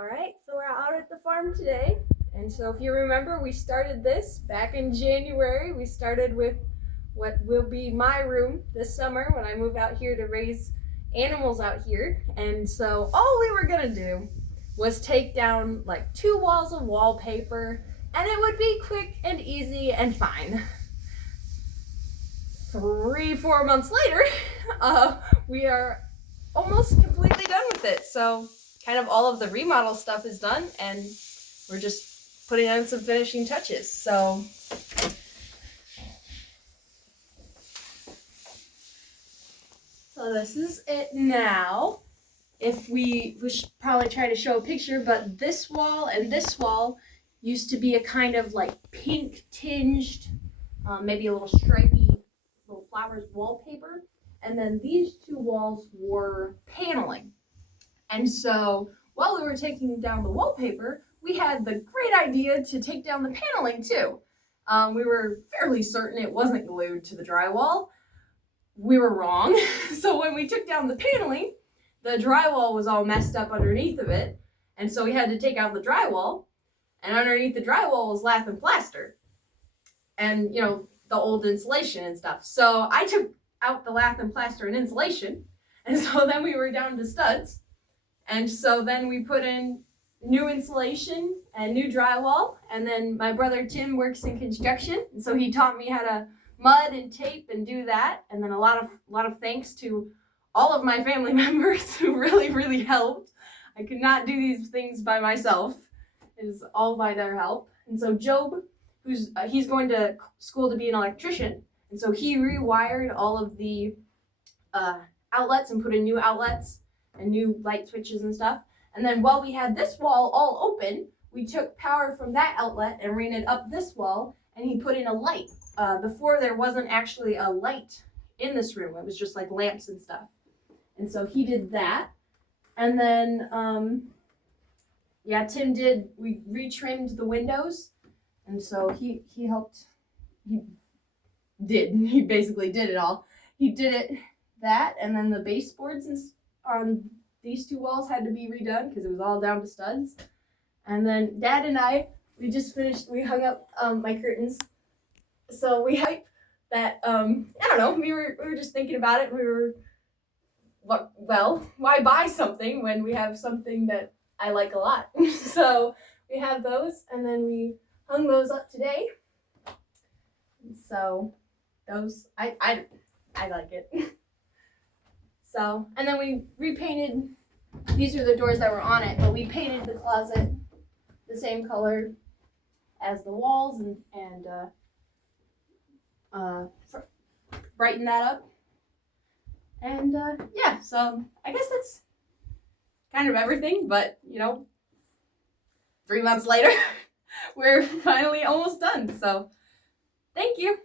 Alright, so we're out at the farm today. And so if you remember, we started this back in January. We started with what will be my room this summer when I move out here to raise animals out here. And so all we were gonna do was take down like 2 walls of wallpaper, and it would be quick and easy and fine. 3-4 months later, we are almost completely done with it. So kind of all of the remodel stuff is done, and we're just putting on some finishing touches. So this is it now. If we should probably try to show a picture, but this wall and this wall used to be a kind of like pink tinged, maybe a little stripy little flowers wallpaper. And then these 2 walls were paneling. And so while we were taking down the wallpaper, we had the great idea to take down the paneling too. We were fairly certain it wasn't glued to the drywall. We were wrong. So when we took down the paneling, the drywall was all messed up underneath of it. And so we had to take out the drywall, and underneath the drywall was lath and plaster. And, you know, the old insulation and stuff. So I took out the lath and plaster and insulation. And so then we were down to studs. And so then we put in new insulation and new drywall. And then my brother Tim works in construction. And so he taught me how to mud and tape and do that. And then a lot of thanks to all of my family members who really helped. I could not do these things by myself. It is all by their help. And so Job, he's going to school to be an electrician. And so he rewired all of the outlets and put in new outlets and new light switches and stuff. And then while we had this wall all open, we took power from that outlet and ran it up this wall, and he put in a light. Before there wasn't actually a light in this room. It was just like lamps and stuff. And so he did that. And then, we retrimmed the windows. And so he helped, he basically did it all. He did it, that, and then the baseboards on these 2 walls had to be redone because it was all down to studs. And then Dad and I, we hung up my curtains. So we hype that, I don't know, we were just thinking about it. We were, well, why buy something when we have something that I like a lot? So we have those, and then we hung those up today. So those, I like it. So, and then we repainted, these are the doors that were on it, but we painted the closet the same color as the walls and brighten that up. And yeah, so I guess that's kind of everything, but 3 months later, we're finally almost done. So thank you.